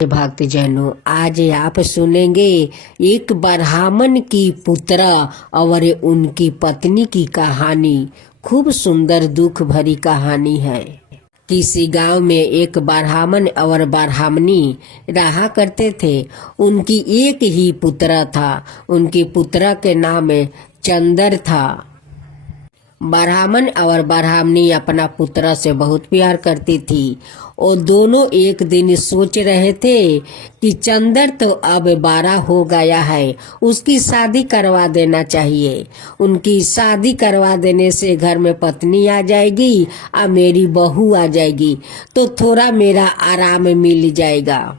भक्तजनों, आज आप सुनेंगे एक ब्राह्मण की पुत्र और उनकी पत्नी की कहानी। खूब सुंदर दुख भरी कहानी है। किसी गांव में एक ब्राह्मण और ब्राह्मणी रहा करते थे। उनकी एक ही पुत्र था। उनकी पुत्र के नाम चंदर था। ब्राह्मण और ब्राह्मणी अपना पुत्र से बहुत प्यार करती थी। और दोनों एक दिन सोच रहे थे कि चंदर तो अब 12 हो गया है, उसकी शादी करवा देना चाहिए। उनकी शादी करवा देने से घर में पत्नी आ जाएगी और मेरी बहू आ जाएगी, तो थोड़ा मेरा आराम मिल जाएगा।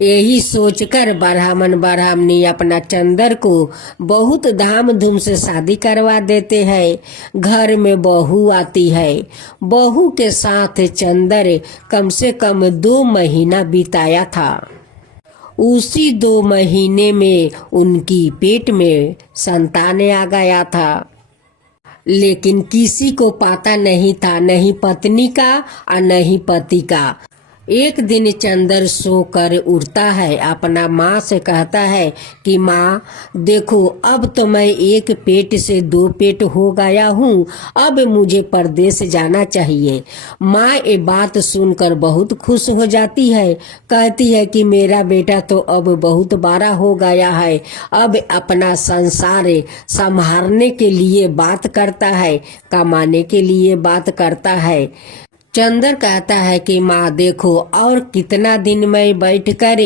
यही सोचकर ब्राह्मण ब्राह्मणी अपना चंदर को बहुत धामधूम से शादी करवा देते हैं। घर में बहू आती है। बहू के साथ चंदर कम से कम 2 महीना बिताया था। उसी 2 महीने में उनकी पेट में संतान आ गया था। लेकिन किसी को पता नहीं था, नहीं पत्नी का और नहीं पति का। एक दिन चंदर सोकर उठता है, अपना माँ से कहता है कि माँ देखो, अब तो मैं एक पेट से 2 पेट हो गया हूँ, अब मुझे परदेश जाना चाहिए। माँ ये बात सुनकर बहुत खुश हो जाती है। कहती है कि मेरा बेटा तो अब बहुत बड़ा हो गया है, अब अपना संसार संभालने के लिए बात करता है, कमाने के लिए बात करता है। चंदर कहता है कि माँ देखो, और कितना दिन मैं बैठकर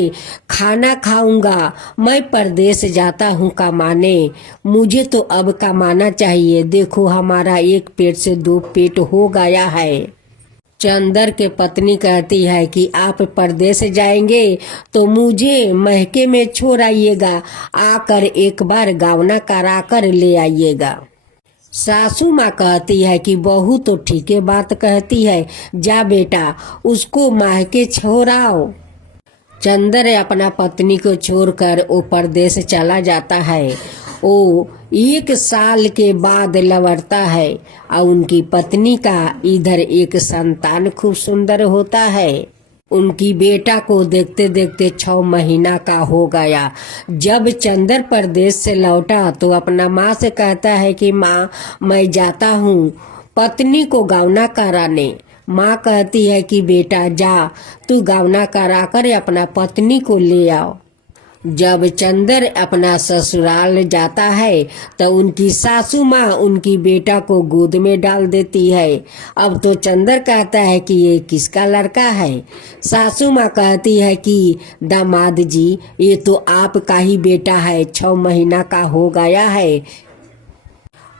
खाना खाऊंगा, मैं परदेश जाता हूँ कमाने, मुझे तो अब कमाना चाहिए। देखो हमारा एक पेट से 2 पेट हो गया है। चंदर के पत्नी कहती है कि आप परदेश जाएंगे तो मुझे महके में छोड़ आइएगा, आकर एक बार गावना करा कर ले आइएगा। सासू माँ कहती है कि बहू तो ठीक है बात कहती है, जा बेटा उसको मायके छोड़ाओ। चंदर अपना पत्नी को छोड़कर वो परदेश चला जाता है। वो 1 साल के बाद लौटता है और उनकी पत्नी का इधर एक संतान खूब सुंदर होता है। उनकी बेटा को देखते देखते 6 महीना का हो गया। जब चंदर परदेश से लौटा तो अपना माँ से कहता है कि माँ मैं जाता हूँ पत्नी को गावना कराने। माँ कहती है कि बेटा जा, तू गावना करा कर अपना पत्नी को ले आओ। जब चंदर अपना ससुराल जाता है तो उनकी सासू माँ उनकी बेटा को गोद में डाल देती है। अब तो चंदर कहता है कि ये किसका लड़का है। सासू माँ कहती है कि दामाद जी, ये तो आपका ही बेटा है, 6 महीना का हो गया है।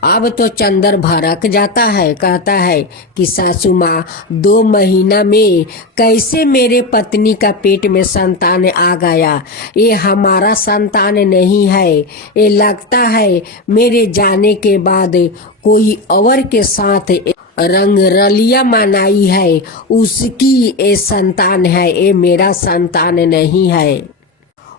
अब तो चंदर भड़क जाता है, कहता है कि सासू माँ 2 महीना में कैसे मेरे पत्नी का पेट में संतान आ गया, ये हमारा संतान नहीं है। ये लगता है मेरे जाने के बाद कोई और के साथ रंग रलिया मनाई है, उसकी ये संतान है, ये मेरा संतान नहीं है।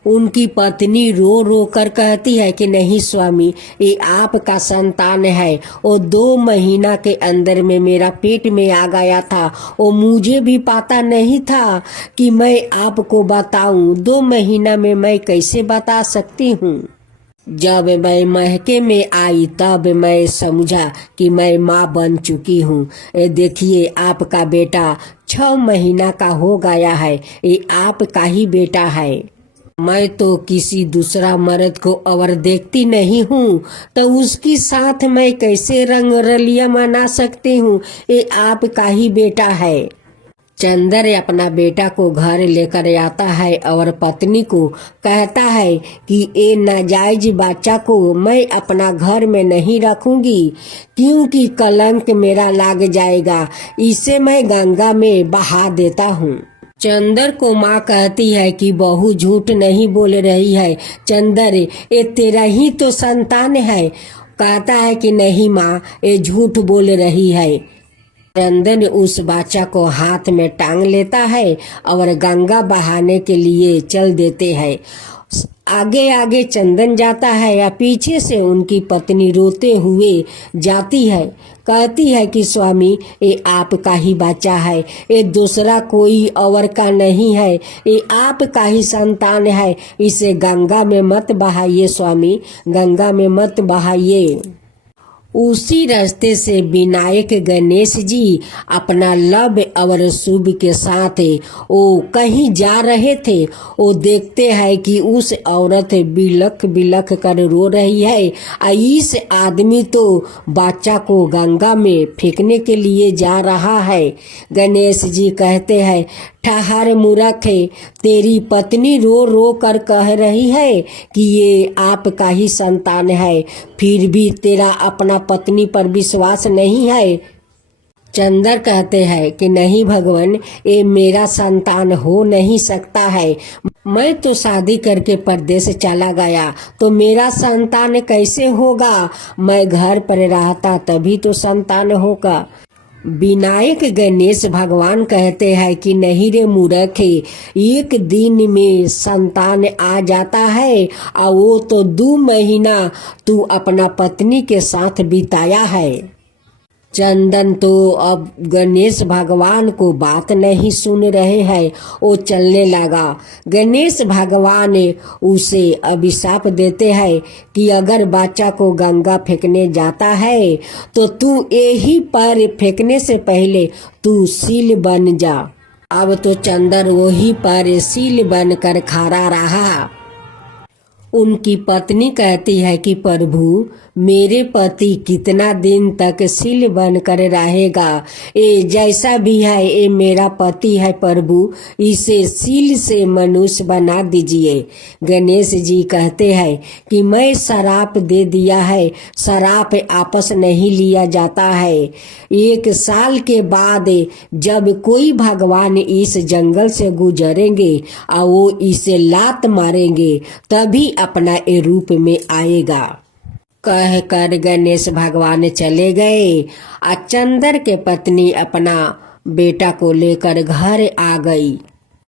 उनकी पत्नी रो रो कर कहती है कि नहीं स्वामी, ये आपका संतान है। वो 2 महीना के अंदर में मेरा पेट में आ गया था, वो मुझे भी पता नहीं था कि मैं आपको बताऊं। 2 महीना में मैं कैसे बता सकती हूँ। जब मैं महके में आई तब मैं समझा कि मैं माँ बन चुकी हूँ। ये देखिए आपका बेटा 6 महीना का हो गया है, ये आपका ही बेटा है। मैं तो किसी दूसरा मर्द को और देखती नहीं हूँ, तो उसकी साथ मैं कैसे रंग रलिया मना सकती हूँ। ये आपका ही बेटा है। चंदर अपना बेटा को घर लेकर आता है और पत्नी को कहता है कि ये नाजायज बच्चा को मैं अपना घर में नहीं रखूंगी, क्योंकि कलंक मेरा लग जाएगा। इसे मैं गंगा में बहा देता हूँ। चंदर को माँ कहती है कि बहू झूठ नहीं बोल रही है, चंदर ये तेरा ही तो संतान है। कहता है कि नहीं माँ, ये झूठ बोल रही है। चंदन उस बच्चा को हाथ में टांग लेता है और गंगा बहाने के लिए चल देते हैं। आगे आगे चंदन जाता है या पीछे से उनकी पत्नी रोते हुए जाती है। कहती है कि स्वामी ये आपका ही बच्चा है, ये दूसरा कोई और का नहीं है, ये आपका ही संतान है, इसे गंगा में मत बहाइए स्वामी, गंगा में मत बहाइए। उसी रास्ते से विनायक गणेश जी अपना लव और शुभ के साथ वो कहीं जा रहे थे। वो देखते हैं कि उस औरत बिलख बिलख कर रो रही है और इस आदमी तो बच्चा को गंगा में फेंकने के लिए जा रहा है। गणेश जी कहते हैं, ठहर मूर्ख, तेरी पत्नी रो रो कर कह रही है कि ये आपका ही संतान है, फिर भी तेरा अपना पत्नी पर विश्वास नहीं है। चंदर कहते हैं कि नहीं भगवान, ये मेरा संतान हो नहीं सकता है, मैं तो शादी करके परदेश चला गया तो मेरा संतान कैसे होगा, मैं घर पर रहता तभी तो संतान होगा। विनायक गणेश भगवान कहते हैं कि नहीं रे मूर्ख, एक दिन में संतान आ जाता है और वो तो 2 महीना तू अपना पत्नी के साथ बिताया है। चंदन तो अब गणेश भगवान को बात नहीं सुन रहे हैं, वो चलने लगा। गणेश भगवान उसे अभिशाप देते हैं कि अगर बच्चा को गंगा फेंकने जाता है तो तू यही पर फेंकने से पहले तू सील बन जा। अब तो चंदन वही पर सील बनकर खड़ा रहा। उनकी पत्नी कहती है कि प्रभु, मेरे पति कितना दिन तक सील बनकर रहेगा, ये जैसा भी है ये मेरा पति है प्रभु, इसे सील से मनुष्य बना दीजिए। गणेश जी कहते हैं कि मैं शराप दे दिया है, शराप आपस नहीं लिया जाता है। 1 साल के बाद जब कोई भगवान इस जंगल से गुजरेंगे और वो इसे लात मारेंगे तभी अपना ये रूप में आएगा। कह कर गणेश भगवान चले गए। चंदर के पत्नी अपना बेटा को लेकर घर आ गई।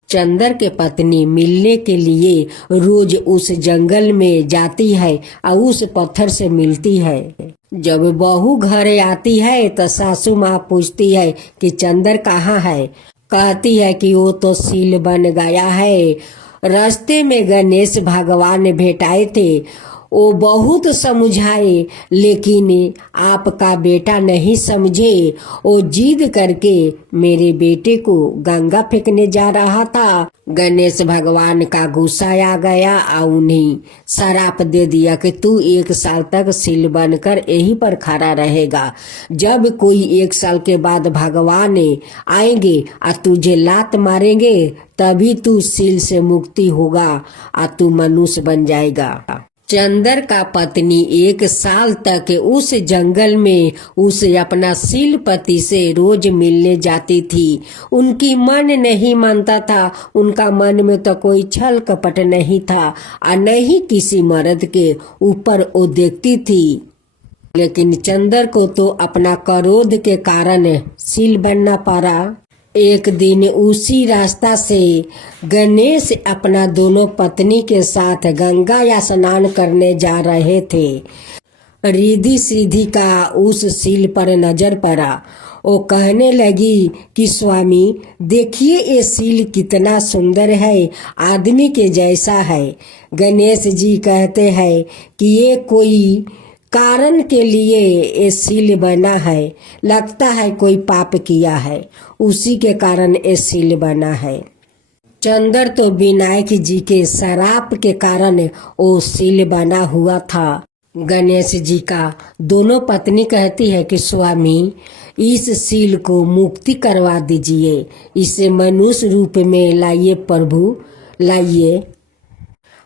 चंदर के पत्नी मिलने के लिए रोज उस जंगल में जाती है और उस पत्थर से मिलती है। जब बहू घर आती है तो सासू माँ पूछती है कि चंदर कहाँ है। कहती है कि वो तो सील बन गया है। रास्ते में गणेश भगवान भेटाए थे, वो बहुत समझाए लेकिन आपका बेटा नहीं समझे। वो जिद करके मेरे बेटे को गंगा फेंकने जा रहा था। गणेश भगवान का गुस्सा आ गया और उन्हें शराप दे दिया कि तू 1 साल तक सील बनकर यहीं पर खड़ा रहेगा। जब कोई 1 साल के बाद भगवान आएंगे और तुझे लात मारेंगे तभी तू सील से मुक्ति होगा और तू मनुष्य बन जाएगा। चंदर का पत्नी 1 साल तक उस जंगल में उसे अपना सील पति से रोज मिलने जाती थी। उनकी मन नहीं मानता था, उनका मन में तो कोई छल कपट नहीं था और नहीं किसी मर्द के ऊपर वो देखती थी। लेकिन चंदर को तो अपना क्रोध के कारण सील बनना पड़ा। एक दिन उसी रास्ता से गणेश अपना दोनों पत्नी के साथ गंगा या स्नान करने जा रहे थे। रिद्धि सिद्धि का उस सील पर नजर पड़ा। वो कहने लगी कि स्वामी देखिए ये सील कितना सुंदर है, आदमी के जैसा है। गणेश जी कहते हैं कि ये कोई कारण के लिए ये सील बना है, लगता है कोई पाप किया है, उसी के कारण ये सील बना है। चंदर तो विनायक जी के शराप के कारण वो सील बना हुआ था। गणेश जी का दोनों पत्नी कहती है कि स्वामी इस सील को मुक्ति करवा दीजिए, इसे मनुष्य रूप में लाइए प्रभु, लाइए।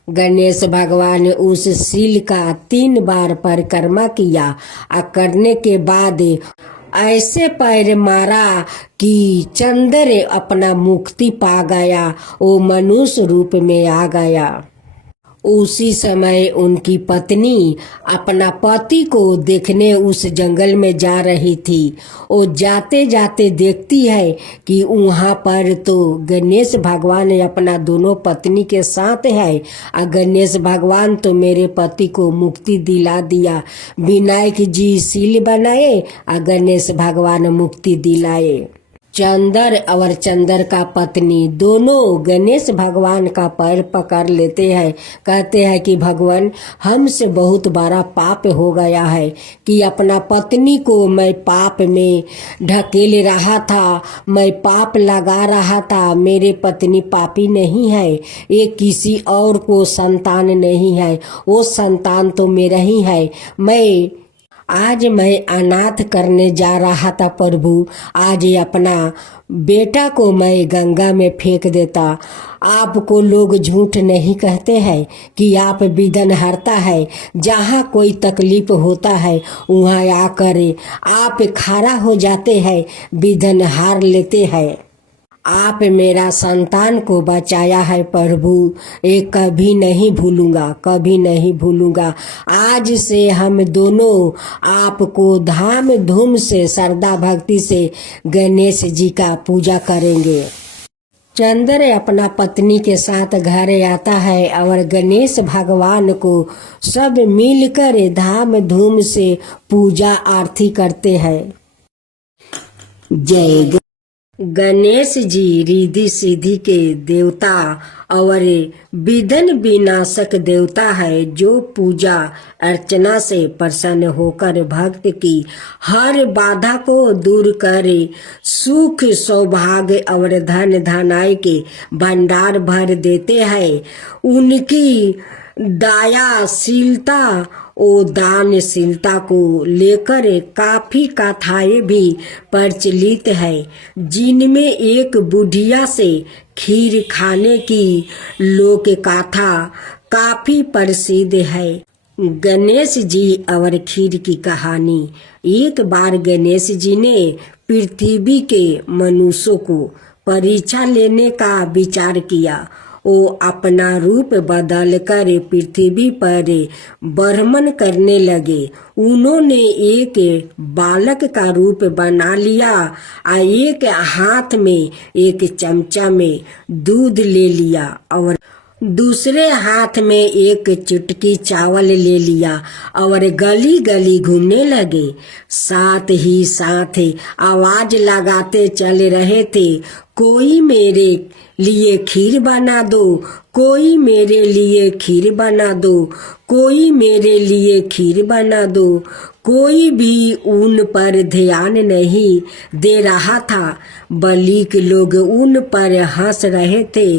गणेश भगवान ने उस सील का 3 बार परिक्रमा किया और करने के बाद ऐसे पैर मारा कि चंदर अपना मुक्ति पा गया, वो मनुष्य रूप में आ गया। उसी समय उनकी पत्नी अपना पति को देखने उस जंगल में जा रही थी। वो जाते जाते देखती है कि वहाँ पर तो गणेश भगवान अपना दोनों पत्नी के साथ है। और गणेश भगवान तो मेरे पति को मुक्ति दिला दिया। विनायक जी सील बनाए और गणेश भगवान मुक्ति दिलाए। चंदर और चंदर का पत्नी दोनों गणेश भगवान का पैर पकड़ लेते हैं। कहते हैं कि भगवान, हमसे बहुत बड़ा पाप हो गया है कि अपना पत्नी को मैं पाप में ढकेल रहा था, मैं पाप लगा रहा था। मेरे पत्नी पापी नहीं है, ये किसी और को संतान नहीं है, वो संतान तो मेरा ही है। आज मैं अनाथ करने जा रहा था प्रभु, आज अपना बेटा को मैं गंगा में फेंक देता। आपको लोग झूठ नहीं कहते हैं कि आप विघ्न हरता है। जहाँ कोई तकलीफ होता है वहाँ आकर आप खड़ा हो जाते हैं, विघ्न हार लेते हैं। आप मेरा संतान को बचाया है प्रभु, ये कभी नहीं भूलूंगा, कभी नहीं भूलूंगा। आज से हम दोनों आपको धाम धूम से श्रद्धा भक्ति से गणेश जी का पूजा करेंगे। चंद्र अपना पत्नी के साथ घर आता है और गणेश भगवान को सब मिलकर धाम धूम से पूजा आरती करते हैं। जय गणेश जी रिद्धि सिद्धि के देवता और विघ्न विनाशक देवता है, जो पूजा अर्चना से प्रसन्न होकर भक्त की हर बाधा को दूर करे, सुख सौभाग्य और धन धनाई के भंडार भर देते हैं। उनकी दयाशीलता और दानशीलता को लेकर काफी कथाएं भी प्रचलित है, जिनमें एक बुढ़िया से खीर खाने की लोक कथा काफी प्रसिद्ध है। गणेश जी और खीर की कहानी। एक बार गणेश जी ने पृथ्वी के मनुष्यों को परीक्षा लेने का विचार किया। वो अपना रूप बदलकर पृथ्वी पर भ्रमण करने लगे। उन्होंने एक बालक का रूप बना लिया और एक हाथ में एक चमचा में दूध ले लिया और दूसरे हाथ में एक चुटकी चावल ले लिया और गली गली घूमने लगे। साथ ही साथ आवाज लगाते चल रहे थे, कोई मेरे लिए खीर बना दो, कोई मेरे लिए खीर बना दो, कोई मेरे लिए खीर बना दो। कोई भी उन पर ध्यान नहीं दे रहा था, बल्कि लोग उन पर हंस रहे थे।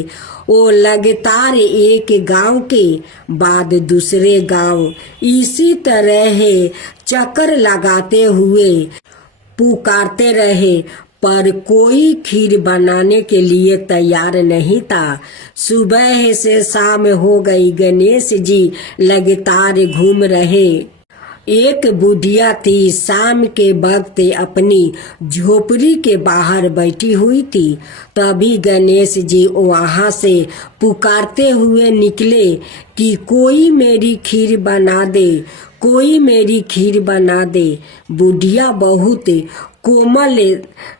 वो लगातार एक गांव के बाद दूसरे गांव इसी तरह चक्कर लगाते हुए पुकारते रहे, पर कोई खीर बनाने के लिए तैयार नहीं था। सुबह से शाम हो गई, गणेश जी लगातार घूम रहे। एक बुढ़िया थी, शाम के वक्त अपनी झोपड़ी के बाहर बैठी हुई थी। तभी गणेश जी वहां से पुकारते हुए निकले कि कोई मेरी खीर बना दे, कोई मेरी खीर बना दे। बुढ़िया बहुत कोमल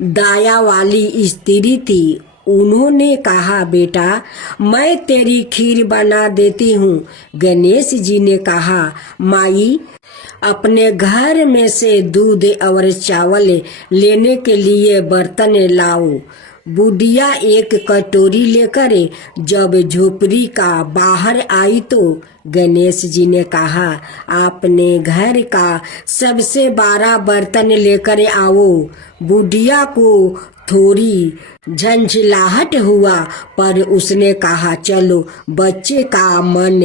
दया वाली स्त्री थी। उन्होंने कहा, बेटा मैं तेरी खीर बना देती हूँ। गणेश जी ने कहा, माई अपने घर में से दूध और चावल लेने के लिए बर्तन लाओ। बुढ़िया एक कटोरी लेकर जब झोपड़ी का बाहर आई तो गणेश जी ने कहा, आपने घर का सबसे बड़ा बर्तन लेकर आओ। बुढ़िया को थोड़ी झंझलाहट हुआ, पर उसने कहा, चलो बच्चे का मन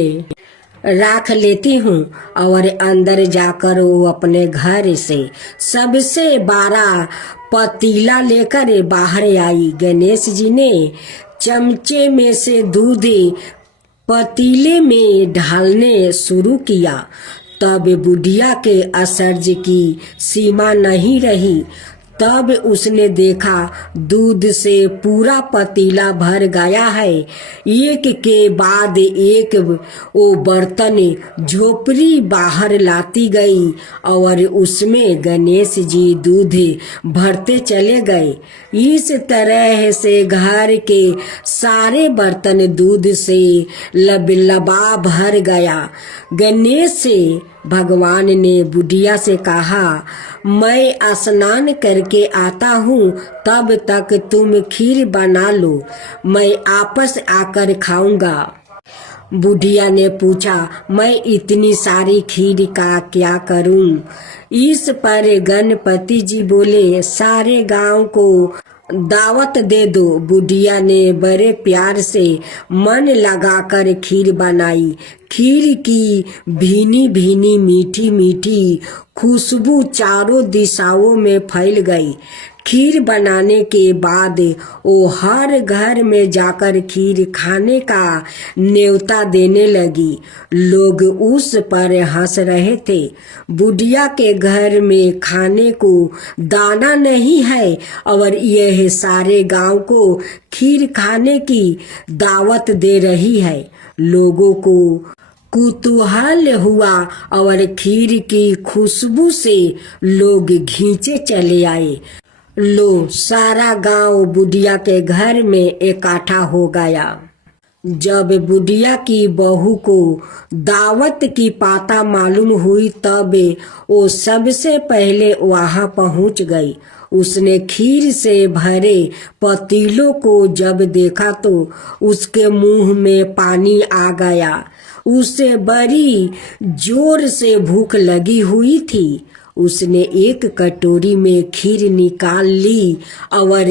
राख लेती हूँ। और अंदर जाकर वो अपने घर से सबसे बड़ा पतीला लेकर बाहर आई। गणेश जी ने चमचे में से दूध पतीले में ढालने शुरू किया। तब बुढ़िया के आश्चर्य की सीमा नहीं रही। तब उसने देखा दूध से पूरा पतीला भर गया है। एक के बाद एक वो बर्तन झोपड़ी बाहर लाती गई और उसमें गणेश जी दूध भरते चले गए। इस तरह से घर के सारे बर्तन दूध से लबा भर गया। गणेश भगवान ने बुढ़िया से कहा, मैं स्नान करके आता हूँ, तब तक तुम खीर बना लो, मैं आपस आकर खाऊंगा। बुढ़िया ने पूछा, मैं इतनी सारी खीर का क्या करूं? इस पर गणपति जी बोले, सारे गांव को दावत दे दो। बुढ़िया ने बड़े प्यार से मन लगाकर खीर बनाई। खीर की भीनी भीनी मीठी मीठी खुशबू चारों दिशाओं में फैल गई। खीर बनाने के बाद वो हर घर में जाकर खीर खाने का न्योता देने लगी। लोग उस पर हंस रहे थे। बुढ़िया के घर में खाने को दाना नहीं है और यह सारे गांव को खीर खाने की दावत दे रही है। लोगों को कुतूहल हुआ और खीर की खुशबू से लोग खींचे चले आए। लो, सारा गांव बुढ़िया के घर में इकट्ठा हो गया। जब बुढ़िया की बहू को दावत की पाता मालूम हुई तब वो सबसे पहले वहां पहुंच गई। उसने खीर से भरे पतीलों को जब देखा तो उसके मुंह में पानी आ गया। उसे बड़ी जोर से भूख लगी हुई थी। उसने एक कटोरी में खीर निकाल ली और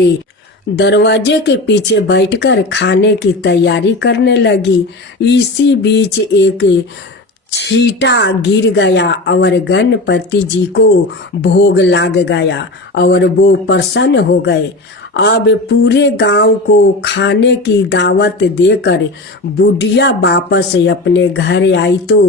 दरवाजे के पीछे बैठकर खाने की तैयारी करने लगी। इसी बीच एक छींटा गिर गया और गणपति जी को भोग लग गया और वो प्रसन्न हो गए। अब पूरे गांव को खाने की दावत देकर बुढ़िया वापस अपने घर आई तो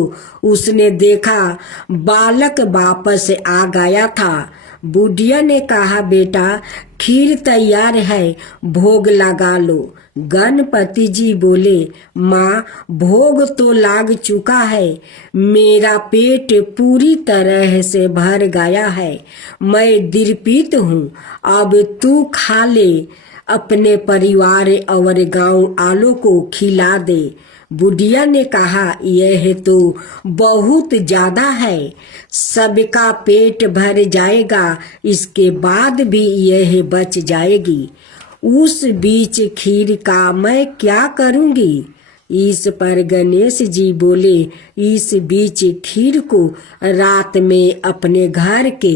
उसने देखा बालक वापस आ गया था। बुढ़िया ने कहा, बेटा खीर तैयार है, भोग लगा लो। गणपति जी बोले, माँ भोग तो लाग चुका है, मेरा पेट पूरी तरह से भर गया है, मैं तृप्त हूँ, अब तू खा ले, अपने परिवार और गांव वालों को खिला दे। बुढ़िया ने कहा, यह तो बहुत ज्यादा है, सबका पेट भर जाएगा, इसके बाद भी यह बच जाएगी, उस बीच खीर का मैं क्या करूंगी? इस पर गणेश जी बोले, इस बीच खीर को रात में अपने घर के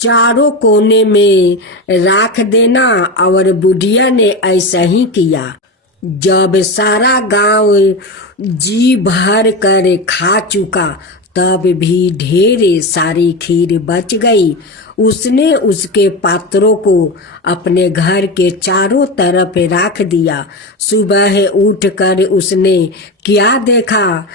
चारों कोने में रख देना। और बुढ़िया ने ऐसा ही किया। जब सारा गांव जी भर कर खा चुका तब भी ढेर सारी खीर बच गई। उसने उसके पात्रों को अपने घर के चारों तरफ रख दिया। सुबह उठकर उसने क्या देखा,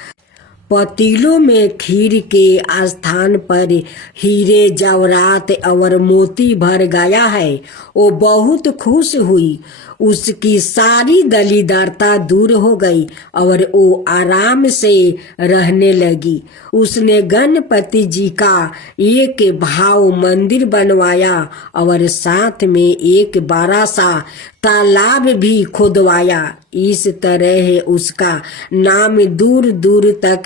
पतीलों में खीर के स्थान पर हीरे जवाहरात और मोती भर गया है। वो बहुत खुश हुई, उसकी सारी दलीदरता दूर हो गई और वो आराम से रहने लगी। उसने गणपति जी का एक भाव मंदिर बनवाया और साथ में एक बड़ा सा तालाब भी खुदवाया। इस तरह उसका नाम दूर दूर तक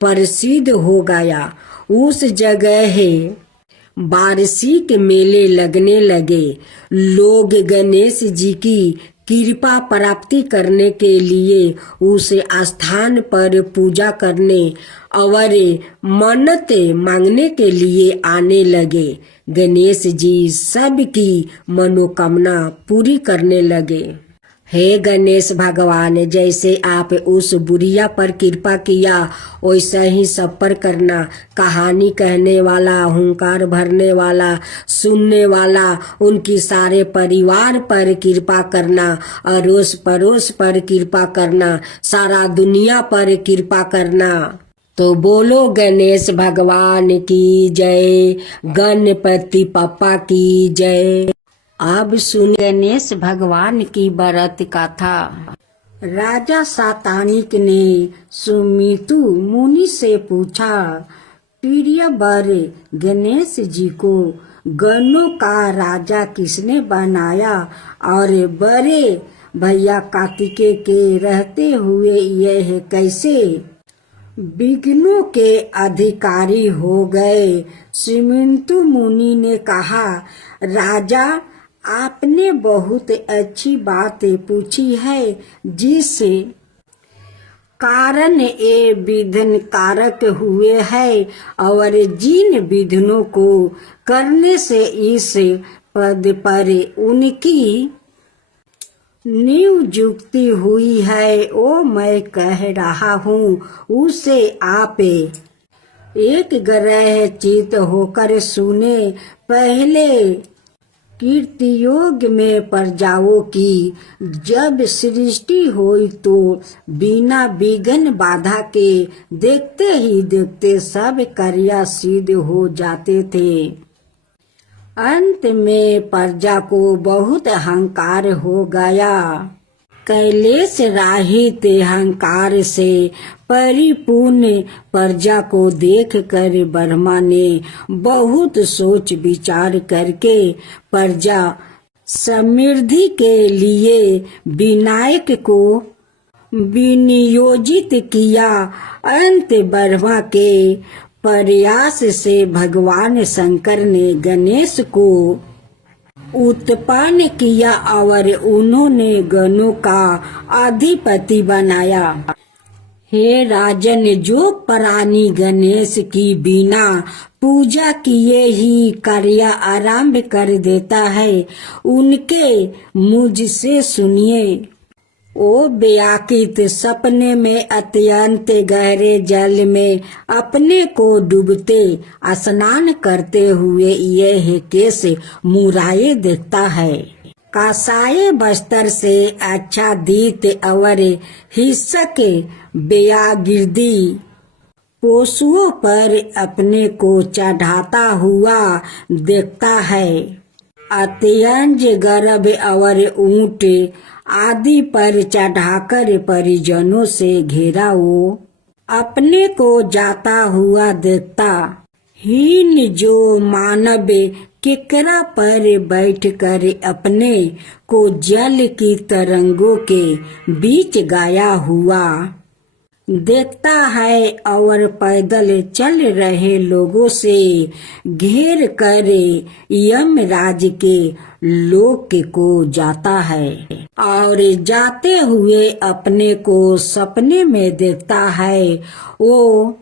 प्रसिद्ध हो गया। उस जगह वार्षिक मेले लगने लगे। लोग गणेश जी की कृपा प्राप्ति करने के लिए उस स्थान पर पूजा करने और मन्नत मांगने के लिए आने लगे। गणेश जी सबकी मनोकामना पूरी करने लगे। हे गणेश भगवान, जैसे आप उस बुढ़िया पर कृपा किया वैसा ही सब पर करना। कहानी कहने वाला, हुंकार भरने वाला, सुनने वाला, उनकी सारे परिवार पर कृपा करना, अड़ोस पड़ोस पर कृपा करना, सारा दुनिया पर कृपा करना। तो बोलो गणेश भगवान की जय, गणपति पप्पा की जय। अब सुन गणेश भगवान की व्रत कथा। राजा सातानिक ने सुमितु मुनि से पूछा, प्रिय वर गणेश जी को गणों का राजा किसने बनाया और बड़े भैया कार्तिकेय के रहते हुए यह कैसे विघ्नों के अधिकारी हो गए। सुमितु मुनि ने कहा, राजा आपने बहुत अच्छी बात पूछी है, जिस कारण ये विघ्न कारक हुए हैं और जिन विघ्नों को करने से इस पद पर उनकी नियुक्ति हुई है, वो मैं कह रहा हूँ, उसे आप एक ग्रह चित होकर सुने। पहले कीर्तियोग में प्रजाओं की जब सृष्टि हुई तो बिना विघ्न बाधा के देखते ही देखते सब कार्य सिद्ध हो जाते थे। अंत में प्रजा को बहुत अहंकार हो गया। कैलेश राहित अहंकार से परिपूर्ण प्रजा को देखकर ब्रह्मा ने बहुत सोच विचार करके प्रजा समृद्धि के लिए विनायक को विनियोजित किया। अंत ब्रह्मा के प्रयास से भगवान शंकर ने गणेश को उत्पन्न किया और उन्होंने गणों का अधिपति बनाया। हे राजन, जो प्राणी गणेश की बिना पूजा किए ही कार्य आरंभ कर देता है, उनके मुझसे सुनिए। ओ व्याकृत सपने में अत्यंत गहरे जल में अपने को डूबते स्नान करते हुए यह केस मुराए देखता है। कासाय बस्तर से आच्छादित और हिस्सक व्यागिर्दी पशुओं पर अपने को चढ़ाता हुआ देखता है। अत्यंत गर्भ और ऊंट आदि पर चढ़ाकर परिजनों से घेरा वो अपने को जाता हुआ देखता। हीन जो मानव केकरा पर बैठकर अपने को जल की तरंगों के बीच गाया हुआ देखता है और पैदल चल रहे लोगों से घेर कर यमराज के लोक को जाता है और जाते हुए अपने को सपने में देखता है। वो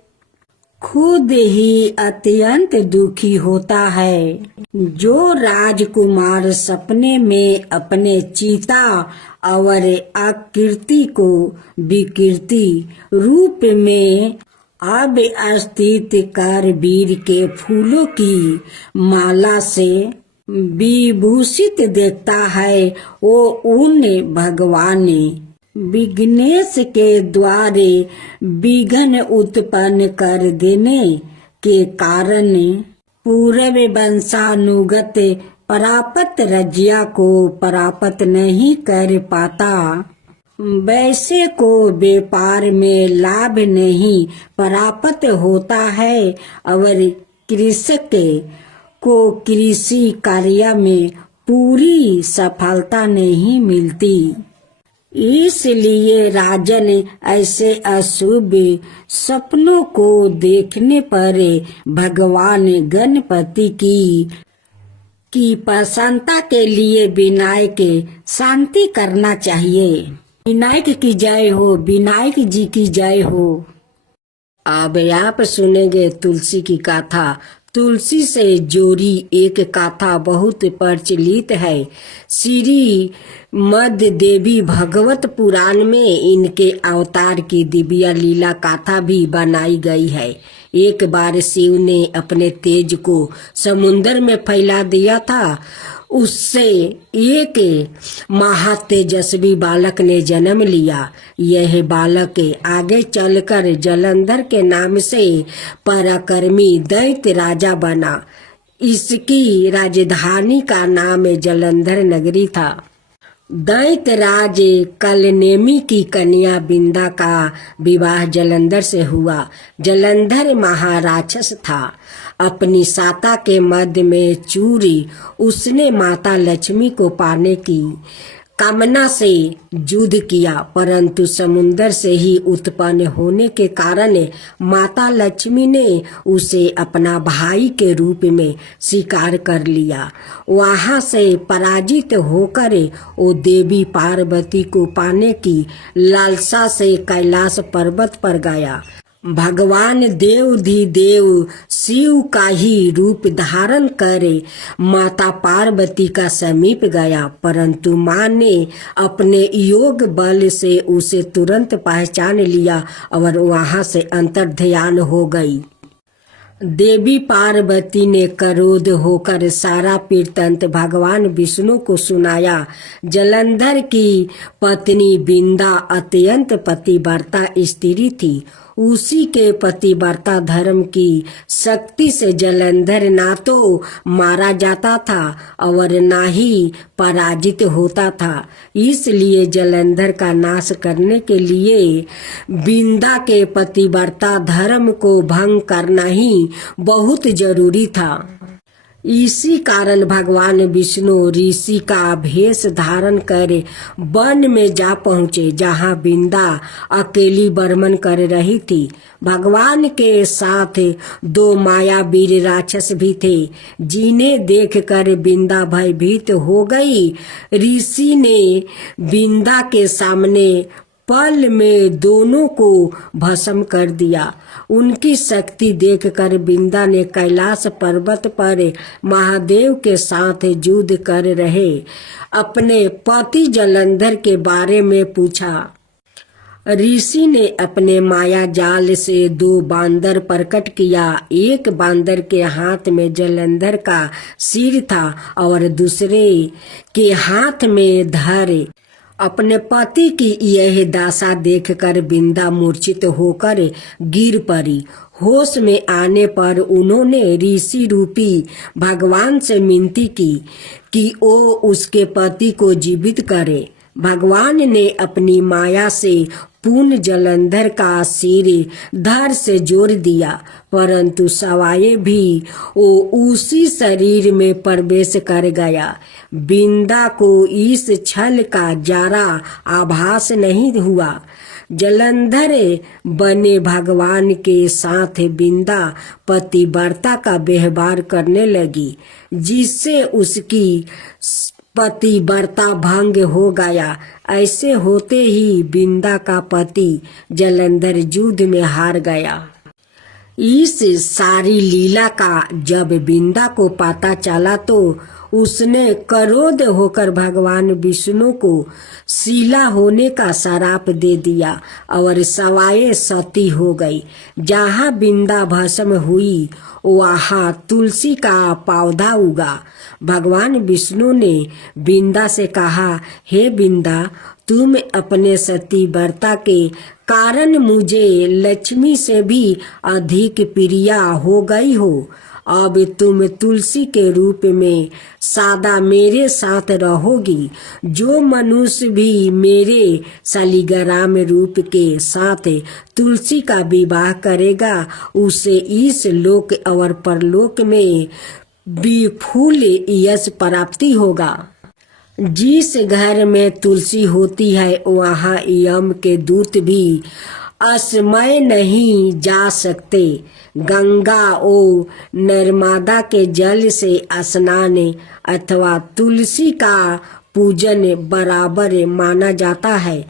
खुद ही अत्यंत दुखी होता है। जो राजकुमार सपने में अपने चिता और आकृति को विकृति रूप में अब स्थित कर वीर के फूलों की माला से विभूषित देखता है, वो उन भगवान विघ्नेश के द्वारे विघ्न उत्पन्न कर देने के कारण पूर्व वंशानुगत प्राप्त रज्या को प्राप्त नहीं कर पाता, वैसे को व्यापार में लाभ नहीं प्राप्त होता है और कृषक को कृषि कार्य में पूरी सफलता नहीं मिलती। इसलिए राजन ऐसे अशुभ सपनों को देखने पर भगवान गणपति की प्रसन्नता के लिए विनायक शांति करना चाहिए। विनायक की जय हो, विनायक जी की जय हो। अब आप सुनेंगे तुलसी की कथा। तुलसी से जोड़ी एक कथा बहुत प्रचलित है। श्री मद देवी भगवत पुराण में इनके अवतार की दिव्य लीला कथा भी बनाई गई है। एक बार शिव ने अपने तेज को समुद्र में फैला दिया था। उससे एक महातेजस्वी बालक ने जन्म लिया। यह बालक आगे चलकर जलंधर के नाम से पराक्रमी दैत्य राजा बना। इसकी राजधानी का नाम जलंधर नगरी था। दैत्यराज कलनेमी की कन्या बिंदा का विवाह जलंधर से हुआ। जलंधर महाराक्षस था। अपनी साता के मध्य में चूरी उसने माता लक्ष्मी को पाने की कामना से युद्ध किया, परंतु समुद्र से ही उत्पन्न होने के कारण माता लक्ष्मी ने उसे अपना भाई के रूप में स्वीकार कर लिया। वहां से पराजित होकर वो देवी पार्वती को पाने की लालसा से कैलाश पर्वत पर गया। भगवान देवाधिदेव शिव का ही रूप धारण करे माता पार्वती का समीप गया, परंतु मां ने अपने योग बल से उसे तुरंत पहचान लिया और वहां से अंतर्ध्यान हो गई। देवी पार्वती ने क्रोध होकर सारा वृत्तांत भगवान विष्णु को सुनाया। जलंधर की पत्नी बिंदा अत्यंत पतिव्रता स्त्री थी। उसी के पतिव्रता धर्म की शक्ति से जलंधर ना तो मारा जाता था और ना ही पराजित होता था। इसलिए जलंधर का नाश करने के लिए बिंदा के पतिव्रता धर्म को भंग करना ही बहुत जरूरी था। इसी कारण भगवान विष्णु ऋषि का भेष धारण कर वन में जा पहुँचे, जहाँ बिंदा अकेली बर्मन कर रही थी। भगवान के साथ 2 मायावीर राक्षस भी थे, जिन्हें देखकर बिंदा भयभीत हो गई। ऋषि ने बिंदा के सामने पल में दोनों को भस्म कर दिया। उनकी शक्ति देखकर बिंदा ने कैलाश पर्वत पर महादेव के साथ युद्ध कर रहे अपने पति जलंधर के बारे में पूछा। ऋषि ने अपने माया जाल से 2 बांदर प्रकट किया। एक बांदर के हाथ में जलंधर का सिर था और दूसरे के हाथ में धर। अपने पति की यह दशा देखकर बिंदा मूर्छित होकर गिर पड़ी। होश में आने पर उन्होंने ऋषि रूपी भगवान से विनती की कि वो उसके पति को जीवित करे। भगवान ने अपनी माया से पूर्ण जलंधर का सिर धड़ से जोड़ दिया, परंतु सवाए भी वो उसी शरीर में प्रवेश कर गया। बिंदा को इस छल का जरा आभास नहीं हुआ। जलंधर बने भगवान के साथ बिंदा पतिव्रता का व्यवहार करने लगी, जिससे उसकी पतिव्रता भंग हो गया। ऐसे होते ही बिंदा का पति जलंधर युद्ध में हार गया। इस सारी लीला का जब बिंदा को पता चला तो उसने क्रोध होकर भगवान विष्णु को शीला होने का श्राप दे दिया और सवाए सती हो गई। जहाँ बिंदा भस्म हुई वहाँ तुलसी का पौधा उगा। भगवान विष्णु ने बिंदा से कहा, हे बिंदा, तुम अपने सतीव्रता के कारण मुझे लक्ष्मी से भी अधिक प्रिया हो गई हो। अब तुम तुलसी के रूप में सदा मेरे साथ रहोगी। जो मनुष्य भी मेरे शालिग्राम रूप के साथ तुलसी का विवाह करेगा, उसे इस लोक और परलोक में विपुल यश प्राप्ति होगा। जिस घर में तुलसी होती है वहाँ यम के दूत भी असमय नहीं जा सकते। गंगा ओ नर्मदा के जल से स्नान अथवा तुलसी का पूजन बराबर माना जाता है।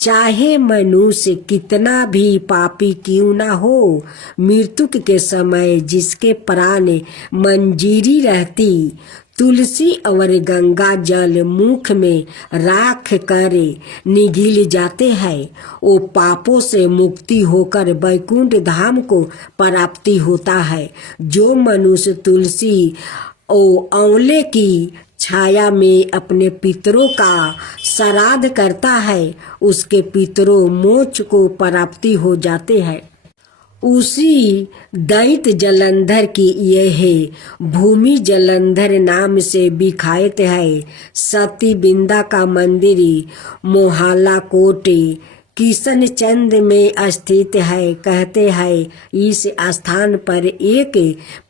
चाहे मनुष्य कितना भी पापी क्यों ना हो, मृत्यु के समय जिसके प्राण मंजीरी रहती, तुलसी और गंगा जल मुख में राख कर निगल जाते हैं। वो पापों से मुक्ति होकर वैकुंठ धाम को प्राप्ति होता है। जो मनुष्य तुलसी और आंवले की छाया में अपने पितरों का श्राद्ध करता है, उसके पितरों मोक्ष को प्राप्ति हो जाते हैं। उसी दैत्य जलंधर की यह भूमि जलंधर नाम से विख्यात है। सती बिंदा का मंदिर मोहाला कोट किशन चंद में स्थित है। कहते हैं इस स्थान पर एक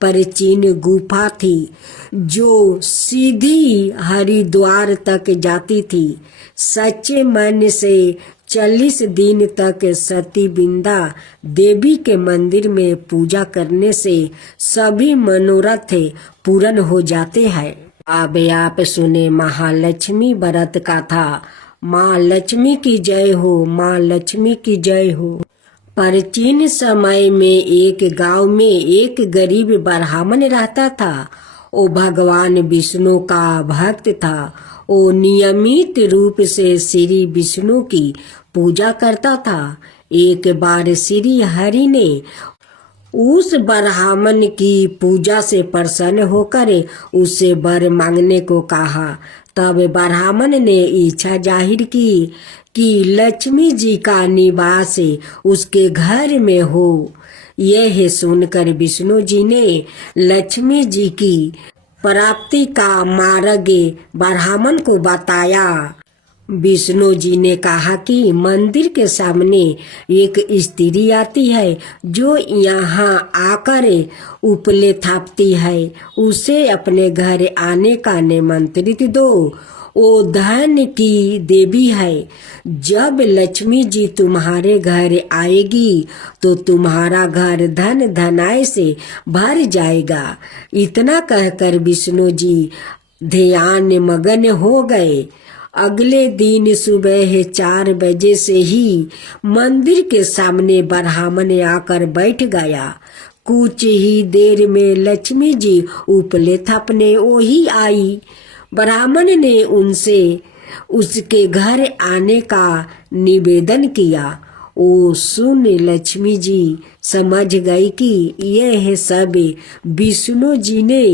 प्राचीन गुफा थी जो सीधी हरिद्वार तक जाती थी। सच्चे मन से 40 दिन तक सती बिंदा देवी के मंदिर में पूजा करने से सभी मनोरथ पूर्ण हो जाते हैं। अब आप सुने महालक्ष्मी व्रत कथा। माँ लक्ष्मी की जय हो, माँ लक्ष्मी की जय हो। प्राचीन समय में एक गांव में एक गरीब ब्राह्मण रहता था। वो भगवान विष्णु का भक्त था। वो नियमित रूप से श्री विष्णु की पूजा करता था। एक बार श्री हरि ने उस ब्राह्मण की पूजा से प्रसन्न होकर उससे वर मांगने को कहा। तब ब्राह्मण ने इच्छा जाहिर की कि लक्ष्मी जी का निवास उसके घर में हो। यह सुनकर विष्णु जी ने लक्ष्मी जी की प्राप्ति का मार्ग ब्राह्मण को बताया। विष्णु जी ने कहा कि मंदिर के सामने एक स्त्री आती है जो यहाँ आकर उपले थापती है। उसे अपने घर आने का निमंत्रित दो। वो धन की देवी है। जब लक्ष्मी जी तुम्हारे घर आएगी तो तुम्हारा घर धन धनाय से भर जाएगा। इतना कहकर विष्णु जी ध्यान मगन हो गए। अगले दिन सुबह 4 बजे से ही मंदिर के सामने ब्राह्मण आकर बैठ गया। कुछ ही देर में लक्ष्मी जी उपले थपने वही आई। ब्राह्मण ने उनसे उसके घर आने का निवेदन किया। वो सुन लक्ष्मी जी समझ गई कि यह सब विष्णु जी ने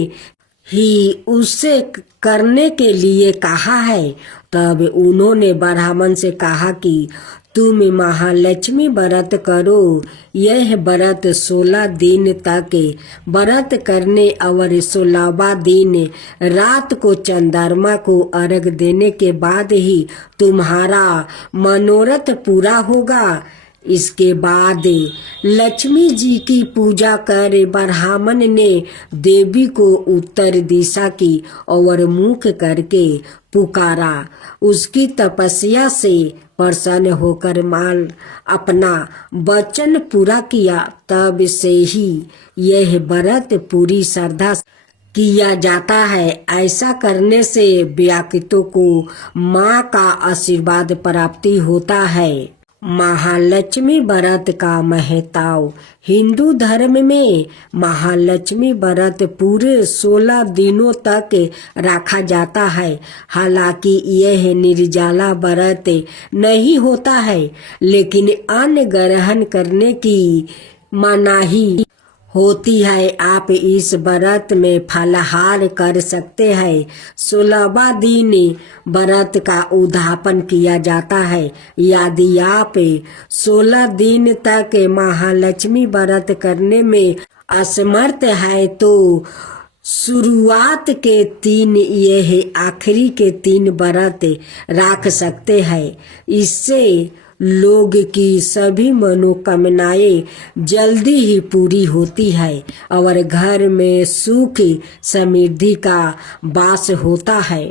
ही उससे करने के लिए कहा है। तब उन्होंने ब्राह्मण से कहा कि तुम महालक्ष्मी व्रत करो। यह व्रत 16 दिन तक व्रत करने और 16वां दिन रात को चंद्रमा को अर्घ देने के बाद ही तुम्हारा मनोरथ पूरा होगा। इसके बाद लक्ष्मी जी की पूजा कर ब्राह्मण ने देवी को उत्तर दिशा की और मुख करके पुकारा। उसकी तपस्या से प्रसन्न होकर माल अपना वचन पूरा किया। तब से ही यह व्रत पूरी श्रद्धा किया जाता है। ऐसा करने से व्यक्तियों को माँ का आशीर्वाद प्राप्ति होता है। महालक्ष्मी व्रत का महत्व। हिंदू धर्म में महालक्ष्मी व्रत पूरे 16 दिनों तक रखा जाता है। हालांकि यह निर्जला व्रत नहीं होता है, लेकिन अन्न ग्रहण करने की मनाही होती है। आप इस व्रत में फलाहार कर सकते हैं। 16वां दिन व्रत का उद्यापन किया जाता है। यदि आप 16 दिन तक महालक्ष्मी व्रत करने में असमर्थ है तो शुरुआत के 3 यह आखिरी के 3 व्रत रख सकते हैं। इससे लोग की सभी मनोकामनाएं जल्दी ही पूरी होती है और घर में सुख समृद्धि का वास होता है।